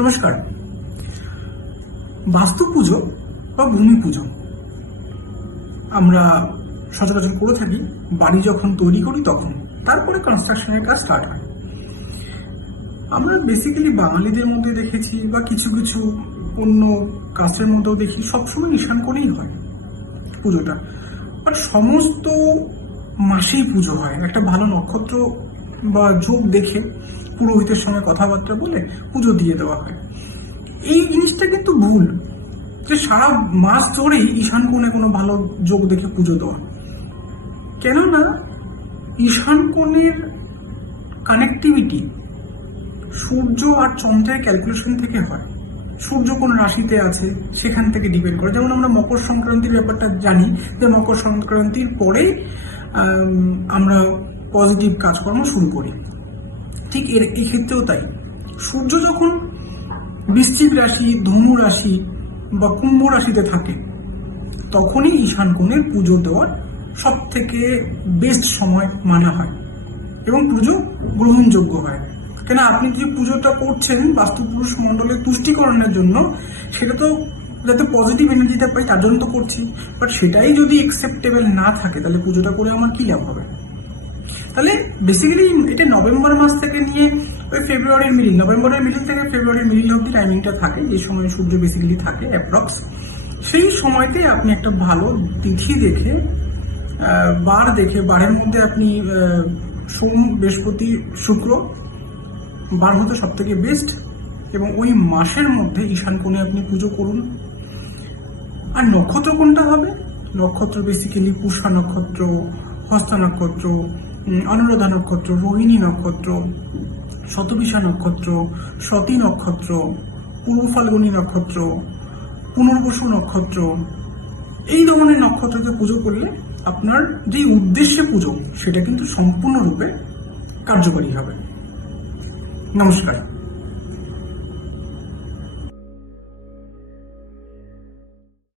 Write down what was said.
নমস্কার। বাস্তু পুজো বা ভূমি পুজো আমরা সচরাচর করে থাকি বাড়ি যখন তৈরি করি তখন, তারপরে কনস্ট্রাকশনের কাজ স্টার্ট হয়। আমরা বেসিক্যালি বাঙালিদের মধ্যে দেখেছি বা কিছু কিছু অন্য কাস্টের মধ্যেও দেখি সবসময় ঈশান কোণেই হয় পুজোটা। বাট সমস্ত মাসেই পুজো হয়, একটা ভালো নক্ষত্র বা যোগ দেখে পুরোহিতের সঙ্গে কথাবার্তা বলে পুজো দিয়ে দেওয়া হয়। এই জিনিসটা কিন্তু ভুল যে সারা মাস ধরেই ঈশান কোণে কোনো ভালো যোগ দেখে পুজো দেওয়া। কেননা ঈশান কোণের কানেক্টিভিটি সূর্য আর চন্দ্রের ক্যালকুলেশন থেকে হয়। সূর্য কোন রাশিতে আছে সেখান থেকে ডিপেন্ড করে। যেমন আমরা মকর সংক্রান্তির ব্যাপারটা জানি যে মকর সংক্রান্তির পরে আমরা পজিটিভ কাজকর্ম শুরু করি, ঠিক এই ক্ষেত্রেও তাই। সূর্য যখন বৃশ্চিক রাশি, ধনু রাশি বা কুম্ভ রাশিতে থাকে তখনই ঈশান কোণের পুজো দেওয়ার সব থেকে বেস্ট সময় মানা হয় এবং পুজো গ্রহণযোগ্য হয়। কেন আপনি যে পুজোটা করছেন বাস্তুপুরুষ মণ্ডলের তুষ্টিকরণের জন্য, সেটা তো যাতে পজিটিভ এনার্জিটা পাই তার জন্য তো করছি। বাট সেটাই যদি অ্যাকসেপ্টেবল না থাকে তাহলে পুজোটা করে আমার কি লাভ হবে? তাহলে বেসিক্যালি এটা নভেম্বর মাস থেকে নিয়ে ওই ফেব্রুয়ারির মিডিল, নভেম্বরের মিডিল থেকে ফেব্রুয়ারির মিডিল অব্দি টাইমিংটা থাকে, যে সময় সূর্য বেসিক্যালি থাকে অ্যাপ্রক্স। সেই সময়তে আপনি একটা ভালো তিথি দেখে, বার দেখে, বারের মধ্যে আপনি সোম, বৃহস্পতি, শুক্র বার হতে সব থেকে বেস্ট, এবং ওই মাসের মধ্যে ঈশান কোণে আপনি পুজো করুন। আর নক্ষত্র কোনটা হবে? নক্ষত্র বেসিক্যালি পুষা নক্ষত্র, হস্তা নক্ষত্র, অনুরাধা নক্ষত্র, রোহিণী নক্ষত্র, শতবিশা নক্ষত্র, সতী নক্ষত্র, পূর্ব ফাল্গুনী নক্ষত্র, পুনর্বসু নক্ষত্র। এই ধরনের নক্ষত্রকে পুজো করলে আপনার যে উদ্দেশ্যে পুজো সেটা কিন্তু সম্পূর্ণরূপে কার্যকরী হবে। নমস্কার।